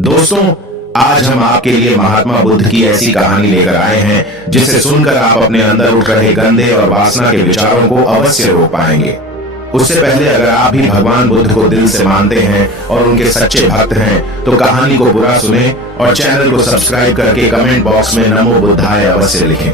दोस्तों, आज हम आपके लिए महात्मा बुद्ध की ऐसी कहानी लेकर आए हैं जिसे सुनकर आप अपने अंदर उठ रहे गंदे और वासना के विचारों को अवश्य रोक पाएंगे। उससे पहले अगर आप भी भगवान बुद्ध को दिल से मानते हैं और उनके सच्चे भक्त हैं तो कहानी को पूरा सुने और चैनल को सब्सक्राइब करके कमेंट बॉक्स में नमो बुद्धाय अवश्य लिखें।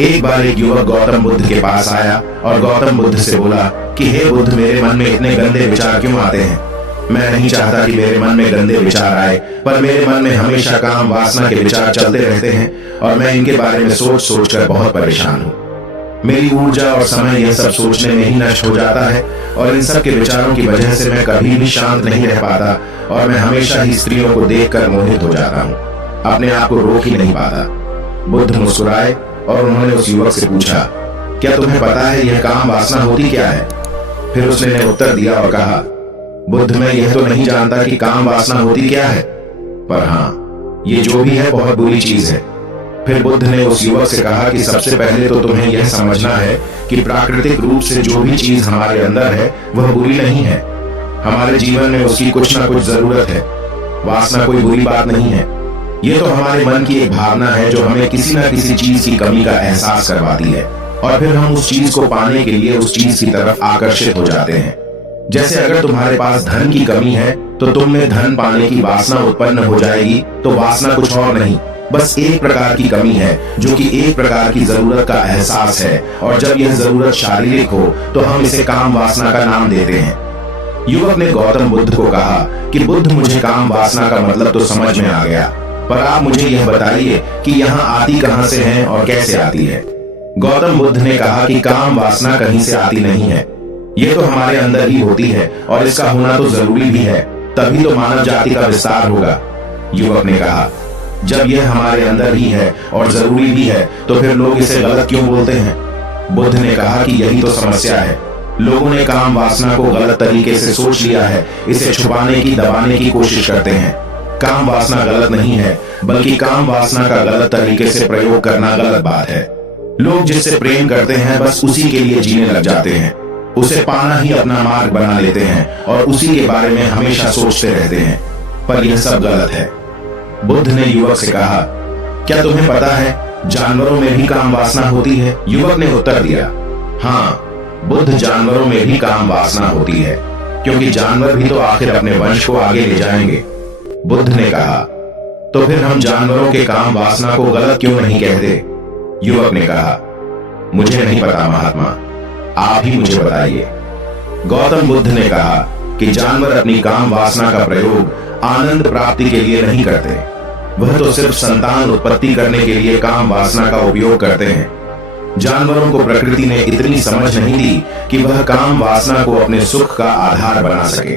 एक बार एक युवक गौतम बुद्ध के पास आया और गौतम बुद्ध से बोला कि हे बुद्ध, मेरे मन में इतने गंदे विचार क्यों आते हैं? मैं नहीं चाहता कि मेरे मन में गंदे विचार आए, पर मेरे मन में हमेशा काम वासना के विचार चलते रहते हैं और मैं इनके बारे में सोच सोच कर बहुत परेशान हूँ। मेरी ऊर्जा और समय यह सब सोचने में ही नष्ट हो जाता है और इन सब के विचारों की वजह से मैं कभी भी शांत नहीं रह पाता और मैं हमेशा ही स्त्रियों को देखकर मोहित हो जाता हूँ, अपने आप को रोक ही नहीं पाता। बुद्ध मुस्कुराए और उन्होंने उस युवक से पूछा, क्या तुम्हें पता है यह काम वासना होती क्या है? फिर उसने उत्तर दिया और कहा, बुद्ध, मैं यह तो नहीं जानता कि काम वासना होती क्या है, पर हाँ, ये जो भी है बहुत बुरी चीज है। फिर बुद्ध ने उस युवक से कहा कि सबसे पहले तो तुम्हें यह समझना है कि प्राकृतिक रूप से जो भी चीज हमारे अंदर है वह बुरी नहीं है। हमारे जीवन में उसकी कुछ ना कुछ जरूरत है। वासना कोई बुरी बात नहीं है। ये तो हमारे मन की एक भावना है जो हमें किसी न किसी चीज की कमी का एहसास करवाती है और फिर हम उस चीज को पाने के लिए उस चीज की तरफ आकर्षित हो जाते हैं। जैसे अगर तुम्हारे पास धन की कमी है तो तुम में धन पाने की वासना उत्पन्न हो जाएगी। तो वासना कुछ और नहीं, बस एक प्रकार की कमी है जो कि एक प्रकार की जरूरत का एहसास है, और जब यह जरूरत शारीरिक हो तो हम इसे काम वासना का नाम देते हैं। युवक ने गौतम बुद्ध को कहा कि बुद्ध, मुझे काम वासना का मतलब तो समझ में आ गया, पर आप मुझे यह बताइए कि यहाँ आती कहाँ से है और कैसे आती है? गौतम बुद्ध ने कहा कि काम वासना कहीं से आती नहीं है, ये तो हमारे अंदर ही होती है और इसका होना तो जरूरी भी है, तभी तो मानव जाति का विस्तार होगा। युवक ने कहा, जब यह हमारे अंदर ही है और जरूरी भी है तो फिर लोग इसे गलत क्यों बोलते हैं? बुद्ध ने कहा कि यही तो समस्या है। लोगों ने काम वासना को गलत तरीके से सोच लिया है, इसे छुपाने की, दबाने की कोशिश करते हैं। काम वासना गलत नहीं है, बल्कि काम वासना का गलत तरीके से प्रयोग करना गलत बात है। लोग जिससे प्रेम करते हैं बस उसी के लिए जीने लग जाते हैं, उसे पाना ही अपना मार्ग बना लेते हैं और उसी के बारे में हमेशा सोचते रहते हैं, पर यह सब गलत है। बुद्ध ने युवक से कहा, क्या तुम्हें पता है जानवरों में भी काम वासना होती है? युवक ने उत्तर दिया, हाँ, बुद्ध, जानवरों में भी काम वासना होती है, क्योंकि जानवर भी तो आखिर अपने वंश को आगे ले जाएंगे। बुद्ध ने कहा, तो फिर हम जानवरों के काम वासना को गलत क्यों नहीं कहते? युवक ने कहा, मुझे नहीं पता महात्मा, आप ही मुझे बताइए। गौतम बुद्ध ने कहा कि जानवर अपनी काम वासना का प्रयोग आनंद प्राप्ति के लिए नहीं करते, वह तो सिर्फ संतान उत्पत्ति करने के लिए काम वासना का उपयोग करते हैं। जानवरों को प्रकृति ने इतनी समझ नहीं दी कि वह काम वासना को अपने सुख का आधार बना सके।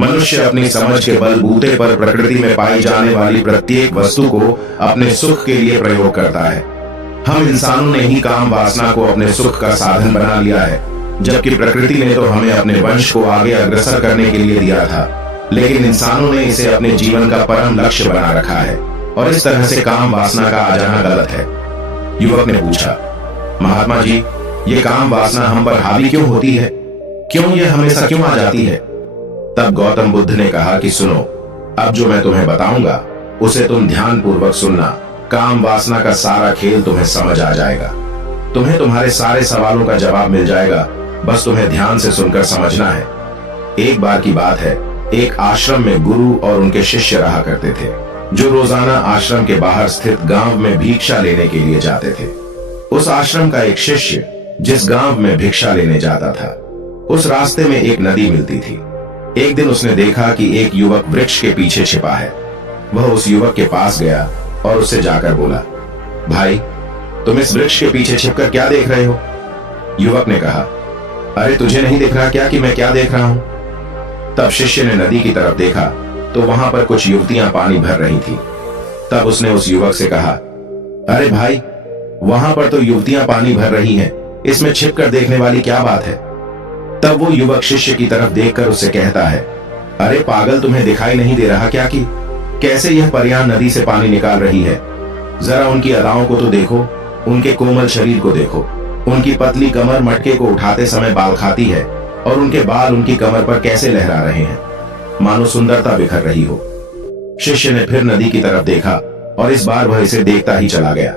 मनुष्य अपनी समझ के बलबूते पर प्रकृति में पाई जाने वाली प्रत्येक वस्तु को अपने सुख के लिए प्रयोग करता है। हम इंसानों ने ही काम वासना को अपने सुख का साधन बना लिया है, जबकि प्रकृति ने तो हमें अपने वंश को आगे अग्रसर करने के लिए दिया था, लेकिन इंसानों ने इसे अपने जीवन का परम लक्ष्य बना रखा है और इस तरह से काम वासना का आ जाना गलत है। युवक ने पूछा, महात्मा जी, ये काम वासना हम पर हावी क्यों होती है? क्यों ये हमेशा क्यों आ जाती है? तब गौतम बुद्ध ने कहा कि सुनो, अब जो मैं तुम्हें बताऊंगा उसे तुम ध्यान पूर्वक सुनना। काम वासना का सारा खेल तुम्हें समझ आ जाएगा, तुम्हें तुम्हारे सारे सवालों का जवाब मिल जाएगा, बस तुम्हें ध्यान से सुनकर समझना है। एक बार की बात है, एक आश्रम में गुरु और उनके शिष्य रहा करते थे, जो रोजाना आश्रम के बाहर स्थित गांव में भिक्षा लेने के लिए जाते थे। उस आश्रम का एक शिष्य जिस गांव में भिक्षा लेने जाता था, उस रास्ते में एक नदी मिलती थी। एक दिन उसने देखा कि एक युवक वृक्ष के पीछे छिपा है। वह उस युवक के पास गया और उससे जाकर बोला, भाई, तुम इस वृक्ष के पीछे छिपकर क्या देख रहे हो? युवक ने कहा, अरे तुझे नहीं दिख रहा क्या कि मैं क्या देख रहा हूं? तब शिष्य ने नदी की तरफ देखा तो वहां पर कुछ युवतियां पानी भर रही थी। तब उसने उस युवक से कहा, अरे भाई, वहां पर तो युवतियां पानी भर रही हैं, इसमें छिपकर देखने वाली क्या बात है? तब वो युवक शिष्य की तरफ देखकर उससे कहता है, अरे पागल, तुम्हें दिखाई नहीं दे रहा क्या कि कैसे यह परियां नदी से पानी निकाल रही है? जरा उनकी अदाओं को तो देखो, उनके कोमल शरीर को देखो, उनकी पतली कमर मटके को उठाते समय बाल खाती है और उनके बाल उनकी कमर पर कैसे लहरा रहे हैं, मानो सुंदरता बिखर रही हो। शिष्य ने फिर नदी की तरफ देखा और इस बार वह इसे देखता ही चला गया।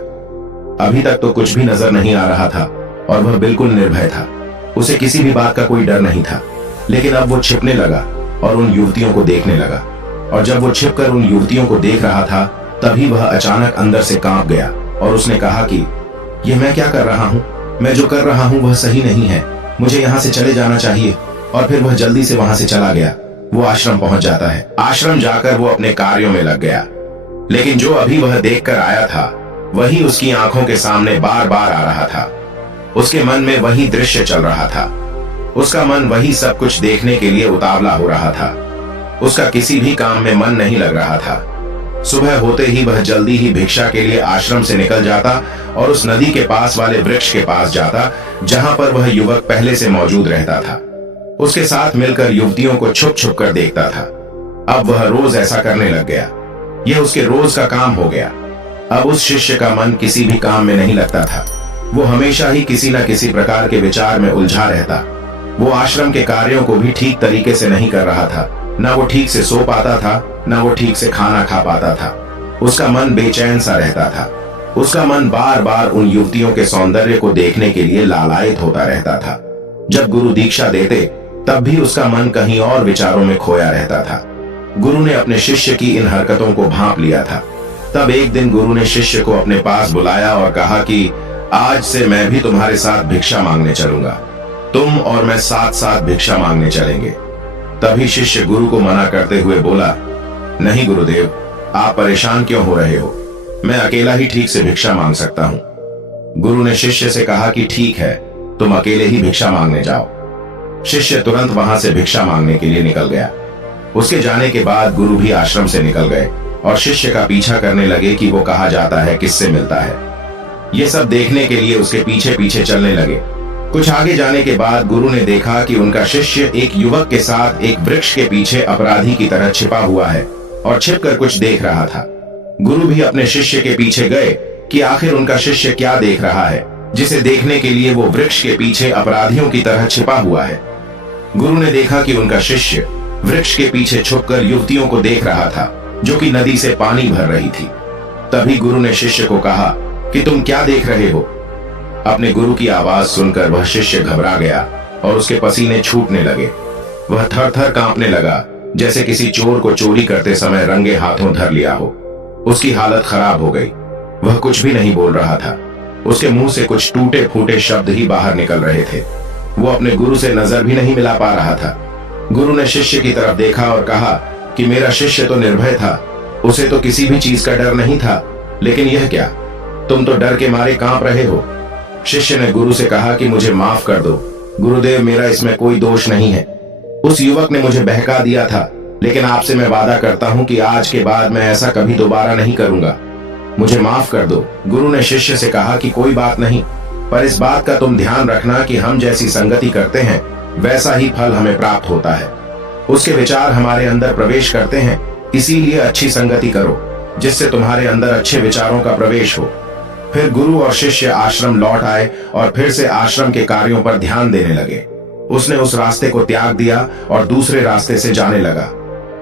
अभी तक तो कुछ भी नजर नहीं आ रहा था और वह बिल्कुल निर्भय था। उसे किसी भी बात का कोई डर नहीं था। लेकिन अब वो छिपने लगा और उन युवतियों को देखने लगा। और जब वो छिपकर उन युवतियों को देख रहा था, तभी वह अचानक अंदर से कांप गया और उसने कहा कि यह मैं क्या कर रहा हूँ? मैं जो कर रहा हूँ वह सही नहीं है। मुझे यहाँ से चले जाना चाहिए। और फिर वह जल्दी से वहां से चला गया। वो आश्रम पहुंच जाता है। आश्रम जाकर वो अपने कार्यों में लग गया। लेकिन जो अभी वह देखकर आया था, वही उसकी आंखों के सामने बार बार आ रहा था। उसके मन में वही दृश्य चल रहा था। उसका मन वही सब कुछ देखने के लिए उतावला हो रहा था। उसका किसी भी काम में मन नहीं लग रहा था। सुबह होते ही वह जल्दी ही भिक्षा के लिए आश्रम से निकल जाता और उस नदी के पास वाले वृक्ष के पास जाता, जहां पर वह युवक पहले से मौजूद रहता था। उसके साथ मिलकर युवतियों को छुप छुप कर देखता था। अब वह रोज ऐसा करने लग गया। यह उसके रोज का काम हो गया। अब उस शिष्य का मन किसी भी काम में नहीं लगता था। वो हमेशा ही किसी न किसी प्रकार के विचार में उलझा रहता। वो आश्रम के कार्यों को भी ठीक तरीके से नहीं कर रहा था। न वो ठीक से सो पाता था, न वो ठीक से खाना खा पाता था। उसका मन बेचैन सा रहता था। उसका मन बार बार उन युवतियों के सौंदर्य को देखने के लिए लालायित होता रहता था। जब गुरु दीक्षा देते, तब भी उसका मन कहीं और विचारों में खोया रहता था। गुरु ने अपने शिष्य की इन हरकतों को भांप लिया था। तब एक दिन गुरु ने शिष्य को अपने पास बुलाया और कहा कि आज से मैं भी तुम्हारे साथ भिक्षा मांगने चलूंगा। तुम और मैं साथ साथ भिक्षा मांगने चलेंगे। तभी शिष्य गुरु को मना करते हुए बोला, नहीं गुरुदेव, आप परेशान क्यों हो रहे हो? मैं अकेला ही ठीक से भिक्षा मांग सकता हूं। गुरु ने शिष्य से कहा कि ठीक है, तुम अकेले ही भिक्षा मांगने जाओ। शिष्य तुरंत वहां से भिक्षा मांगने के लिए निकल गया। उसके जाने के बाद गुरु भी आश्रम से निकल गए और शिष्य का पीछा करने लगे कि वो कहाँ जाता है, किससे मिलता है। ये सब देखने के लिए उसके पीछे पीछे चलने लगे। कुछ आगे जाने के बाद गुरु ने देखा कि उनका शिष्य एक युवक के साथ एक वृक्ष के पीछे अपराधी की तरह छिपा हुआ है और छिपकर कुछ देख रहा था। गुरु भी अपने शिष्य के पीछे गए कि आखिर उनका शिष्य क्या देख रहा है, जिसे देखने के लिए वो वृक्ष के पीछे अपराधियों की तरह छिपा हुआ है। गुरु ने देखा कि उनका शिष्य वृक्ष के पीछे छुपकर युवतियों को देख रहा था, जो कि नदी से पानी भर रही थी। तभी गुरु ने शिष्य को कहा कि तुम क्या देख रहे हो? अपने गुरु की आवाज सुनकर वह शिष्य घबरा गया और उसके पसीने छूटने लगे। वह थर थर कांपने लगा, जैसे किसी चोर को चोरी करते समय रंगे हाथों धर लिया हो। उसकी हालत खराब हो गई। वह कुछ भी नहीं बोल रहा था। उसके मुंह से कुछ टूटे फूटे शब्द ही बाहर निकल रहे थे। वो अपने गुरु से नजर भी नहीं मिला पा रहा था। गुरु ने शिष्य की तरफ देखा और कहा कि मेरा शिष्य तो निर्भय था, उसे तो किसी भी चीज का डर नहीं था, लेकिन यह क्या, तुम तो डर के मारे कांप रहे हो। शिष्य ने गुरु से कहा कि मुझे माफ कर दो गुरुदेव, मेरा इसमें कोई दोष नहीं है। उस युवक ने मुझे बहका दिया था, लेकिन आपसे मैं वादा करता हूं कि आज के बाद मैं ऐसा कभी दोबारा नहीं करूंगा। मुझे माफ कर दो। गुरु ने शिष्य से कहा कि कोई बात नहीं, पर इस बात का तुम ध्यान रखना कि हम जैसी संगति करते हैं, वैसा ही फल हमें प्राप्त होता है। उसके विचार हमारे अंदर प्रवेश करते हैं, इसीलिए अच्छी संगति करो, जिससे तुम्हारे अंदर अच्छे विचारों का प्रवेश हो। फिर गुरु और शिष्य आश्रम लौट आए और फिर से आश्रम के कार्यों पर ध्यान देने लगे। उसने उस रास्ते को त्याग दिया और दूसरे रास्ते से जाने लगा।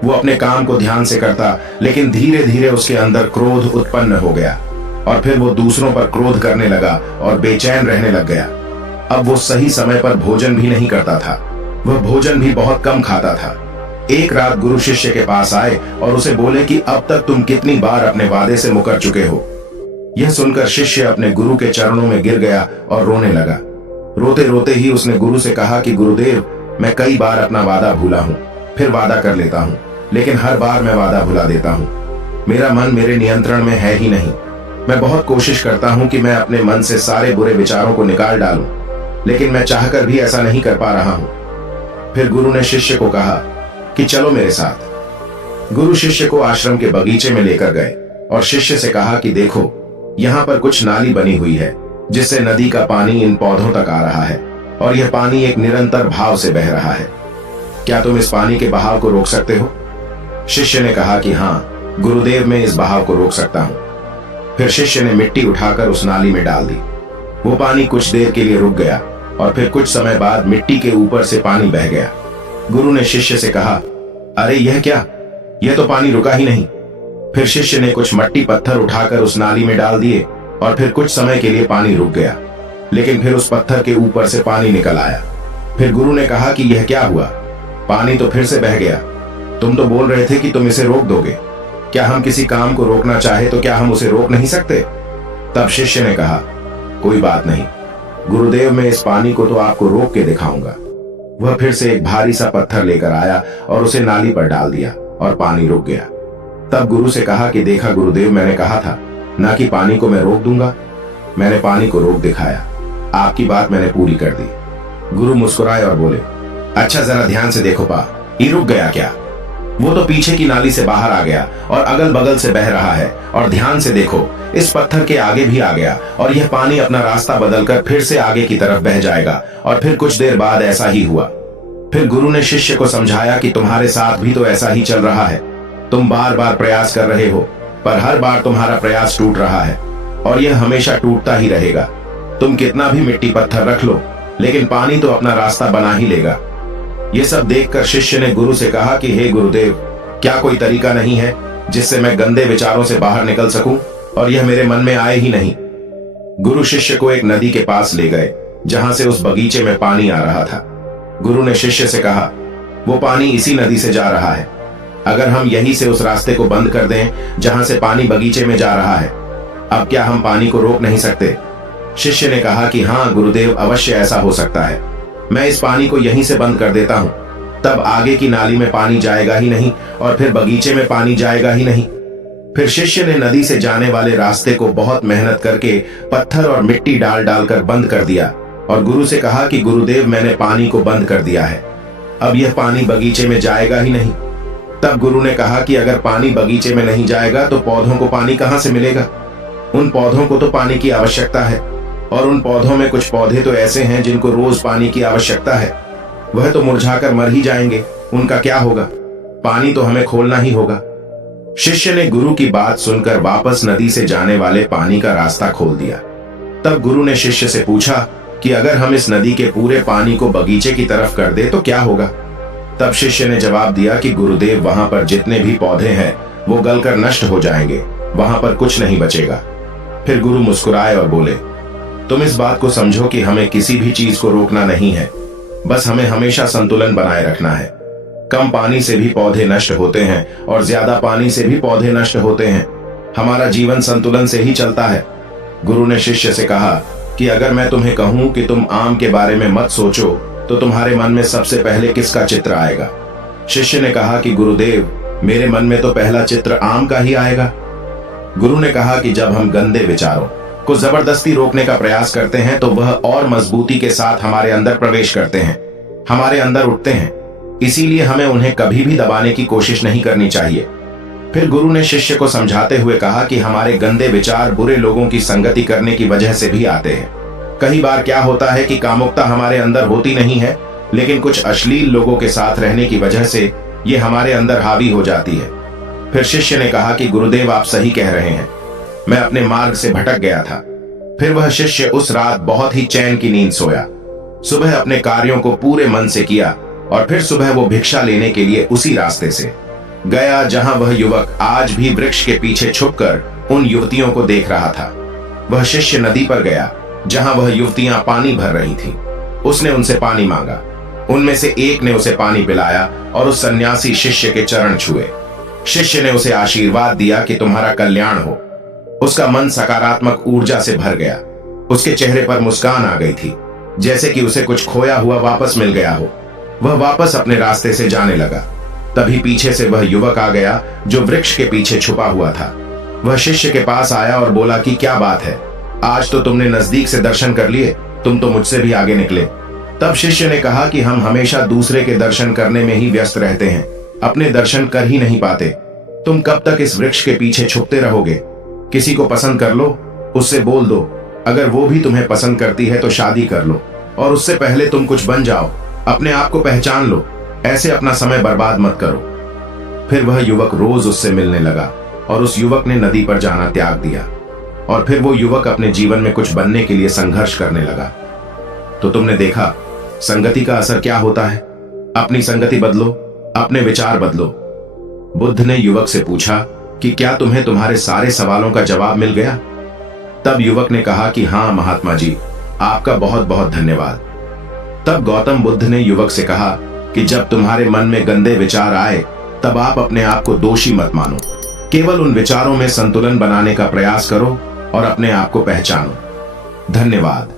वो अपने काम को ध्यान से करता, लेकिन धीरे धीरे उसके अंदर क्रोध उत्पन्न हो गया और फिर वो दूसरों पर क्रोध करने लगा और बेचैन रहने लग गया। अब वो सही समय पर भोजन भी नहीं करता था। वह भोजन भी बहुत कम खाता था। एक रात गुरु शिष्य के पास आए और उसे बोले कि अब तक तुम कितनी बार अपने वादे से मुकर चुके हो। यह सुनकर शिष्य अपने गुरु के चरणों में गिर गया और रोने लगा। रोते रोते ही उसने गुरु से कहा कि गुरुदेव, मैं कई बार अपना वादा भूला हूँ, फिर वादा कर लेता हूँ, लेकिन हर बार मैं वादा भुला देता हूँ। मेरा मन मेरे नियंत्रण में है ही नहीं। मैं बहुत कोशिश करता हूँ कि मैं अपने मन से सारे बुरे विचारों को निकाल डालूं, लेकिन मैं चाहकर भी ऐसा नहीं कर पा रहा हूँ। फिर गुरु ने शिष्य को कहा कि चलो मेरे साथ। गुरु शिष्य को आश्रम के बगीचे में लेकर गए और शिष्य से कहा कि देखो, यहाँ पर कुछ नाली बनी हुई है, जिससे नदी का पानी इन पौधों तक आ रहा है और यह पानी एक निरंतर भाव से बह रहा है। क्या तुम इस पानी के बहाव को रोक सकते हो? शिष्य ने कहा कि हाँ गुरुदेव, मैं इस बहाव को रोक सकता हूं। फिर शिष्य ने मिट्टी उठाकर उस नाली में डाल दी। वो पानी कुछ देर के लिए रुक गया और फिर कुछ समय बाद मिट्टी के ऊपर से पानी बह गया। गुरु ने शिष्य से कहा, अरे यह क्या, यह तो पानी रुका ही नहीं, फिर शिष्य ने कुछ मट्टी पत्थर उठाकर उस नाली में डाल दिए और फिर कुछ समय के लिए पानी रुक गया, लेकिन फिर उस पत्थर के ऊपर से पानी निकल आया। फिर गुरु ने कहा कि यह क्या हुआ? पानी तो फिर से बह गया। तुम तो बोल रहे थे कि तुम इसे रोक दोगे। क्या हम किसी काम को रोकना चाहे तो क्या हम उसे रोक नहीं सकते? तब शिष्य ने कहा, कोई बात नहीं गुरुदेव, मैं इस पानी को तो आपको रोक के दिखाऊंगा। वह फिर से एक भारी सा पत्थर लेकर आया और उसे नाली पर डाल दिया और पानी रुक गया। तब गुरु से कहा कि देखा गुरुदेव, मैंने कहा था ना कि पानी को मैं रोक दूंगा। मैंने पानी को रोक दिखाया, आपकी बात मैंने पूरी कर दी। गुरु मुस्कुराए और बोले, अच्छा जरा ध्यान से देखो पा, ये रुक गया क्या? वो तो पीछे की नाली से बाहर आ गया और अगल बगल से बह रहा है। और ध्यान से देखो, इस पत्थर के आगे भी आ गया और यह पानी अपना रास्ता बदलकर फिर से आगे की तरफ बह जाएगा। और फिर कुछ देर बाद ऐसा ही हुआ। फिर गुरु ने शिष्य को समझाया कि तुम्हारे साथ भी तो ऐसा ही चल रहा है। तुम बार बार प्रयास कर रहे हो, पर हर बार तुम्हारा प्रयास टूट रहा है और यह हमेशा टूटता ही रहेगा। तुम कितना भी मिट्टी पत्थर रख लो, लेकिन पानी तो अपना रास्ता बना ही लेगा। यह सब देखकर शिष्य ने गुरु से कहा कि हे गुरुदेव, क्या कोई तरीका नहीं है जिससे मैं गंदे विचारों से बाहर निकल सकूं और यह मेरे मन में आए ही नहीं? गुरु शिष्य को एक नदी के पास ले गए जहां से उस बगीचे में पानी आ रहा था। गुरु ने शिष्य से कहा, वो पानी इसी नदी से जा रहा है। अगर हम यहीं से उस रास्ते को बंद कर दें जहां से पानी बगीचे में जा रहा है, अब क्या हम पानी को रोक नहीं सकते? शिष्य ने कहा कि हाँ गुरुदेव, अवश्य ऐसा हो सकता है। मैं इस पानी को यहीं से बंद कर देता हूं, तब आगे की नाली में पानी जाएगा ही नहीं और फिर बगीचे में पानी जाएगा ही नहीं। फिर शिष्य ने नदी से जाने वाले रास्ते को बहुत मेहनत करके पत्थर और मिट्टी डाल डालकर बंद कर दिया और गुरु से कहा कि गुरुदेव, मैंने पानी को बंद कर दिया है, अब यह पानी बगीचे में जाएगा ही नहीं। तब गुरु ने कहा कि अगर पानी बगीचे में नहीं जाएगा तो पौधों को पानी कहां से मिलेगा? उन पौधों को तो पानी की आवश्यकता है और उन पौधों में कुछ पौधे तो ऐसे हैं जिनको रोज पानी की आवश्यकता है। वह तो मुरझाकर मर ही जाएंगे, उनका क्या होगा? पानी तो हमें खोलना ही होगा। शिष्य ने गुरु की बात सुनकर वापस नदी से जाने वाले पानी का रास्ता खोल दिया। तब गुरु ने शिष्य से पूछा कि अगर हम इस नदी के पूरे पानी को बगीचे की तरफ कर दे तो क्या होगा? तब शिष्य ने जवाब दिया कि गुरुदेव, वहां पर जितने भी पौधे हैं वो गलकर नष्ट हो जाएंगे, वहां पर कुछ नहीं बचेगा। फिर गुरु मुस्कुराए और बोले, तुम इस बात को समझो कि हमें किसी भी चीज को रोकना नहीं है, बस हमें हमेशा संतुलन बनाए रखना है। कम पानी से भी पौधे नष्ट होते हैं और ज्यादा पानी से भी पौधे नष्ट होते हैं। हमारा जीवन संतुलन से ही चलता है। गुरु ने शिष्य से कहा कि अगर मैं तुम्हें कहूं कि तुम आम के बारे में मत सोचो तो तुम्हारे मन में सबसे पहले किसका चित्र आएगा? शिष्य ने कहा कि गुरुदेव, मेरे मन में तो पहला चित्र आम का ही आएगा। गुरु ने कहा कि जब हम गंदे विचारों को जबरदस्ती रोकने का प्रयास करते हैं तो वह और मजबूती के साथ हमारे अंदर प्रवेश करते हैं, हमारे अंदर उठते हैं। इसीलिए हमें उन्हें कभी भी दबाने की कोशिश नहीं करनी चाहिए। फिर गुरु ने शिष्य को समझाते हुए कहा कि हमारे गंदे विचार बुरे लोगों की संगति करने की वजह से भी आते हैं। कई बार क्या होता है कि कामुकता हमारे अंदर होती नहीं है, लेकिन कुछ अश्लील लोगों के साथ रहने की वजह से ये हमारे अंदर हावी हो जाती है। फिर शिष्य ने कहा कि गुरुदेव, आप सही कह रहे हैं, मैं अपने मार्ग से भटक गया था। फिर वह शिष्य उस रात बहुत ही चैन की नींद सोया। सुबह अपने कार्यों को पूरे मन से किया और फिर सुबह वो भिक्षा लेने के लिए उसी रास्ते से गया जहां वह युवक आज भी वृक्ष के पीछे छुपकर उन युवतियों को देख रहा था। वह शिष्य नदी पर गया जहां वह युवतियां पानी भर रही थीं। उसने उनसे पानी मांगा। उनमें से एक ने उसे पानी पिलाया और उस सन्यासी शिष्य के चरण छुए। शिष्य ने उसे आशीर्वाद दिया कि तुम्हारा कल्याण हो। उसका मन सकारात्मक ऊर्जा से भर गया। उसके चेहरे पर मुस्कान आ गई थी, जैसे कि उसे कुछ खोया हुआ वापस मिल गया हो। वह वापस अपने रास्ते से जाने लगा। तभी पीछे से वह युवक आ गया जो वृक्ष के पीछे छुपा हुआ था। वह शिष्य के पास आया और बोला कि क्या बात है, आज तो तुमने नजदीक से दर्शन कर लिए, तुम तो मुझसे भी आगे निकले। तब शिष्य ने कहा कि हम हमेशा दूसरे के दर्शन करने में ही व्यस्त रहते हैं, अपने दर्शन कर ही नहीं पाते। तुम कब तक इस वृक्ष के पीछे छुपते रहोगे? किसी को पसंद कर लो, उससे बोल दो। अगर वो भी तुम्हें पसंद करती है तो शादी कर लो और उससे पहले तुम कुछ बन जाओ, अपने आप को पहचान लो। ऐसे अपना समय बर्बाद मत करो। फिर वह युवक रोज उससे मिलने लगा और उस युवक ने नदी पर जाना त्याग दिया और फिर वो युवक अपने जीवन में कुछ बनने के लिए संघर्ष करने लगा। तो तुमने देखा संगति का असर क्या होता है। अपनी संगति बदलो, अपने विचार बदलो। बुद्ध ने युवक से पूछा कि क्या तुम्हें तुम्हारे सारे सवालों का जवाब मिल गया? तब युवक ने कहा कि हाँ महात्मा जी, आपका बहुत बहुत धन्यवाद। तब गौतम बुद्ध ने युवक से कहा कि जब तुम्हारे मन में गंदे विचार आए तब आप अपने आप को दोषी मत मानो, केवल उन विचारों में संतुलन बनाने का प्रयास करो और अपने आप को पहचानो। धन्यवाद।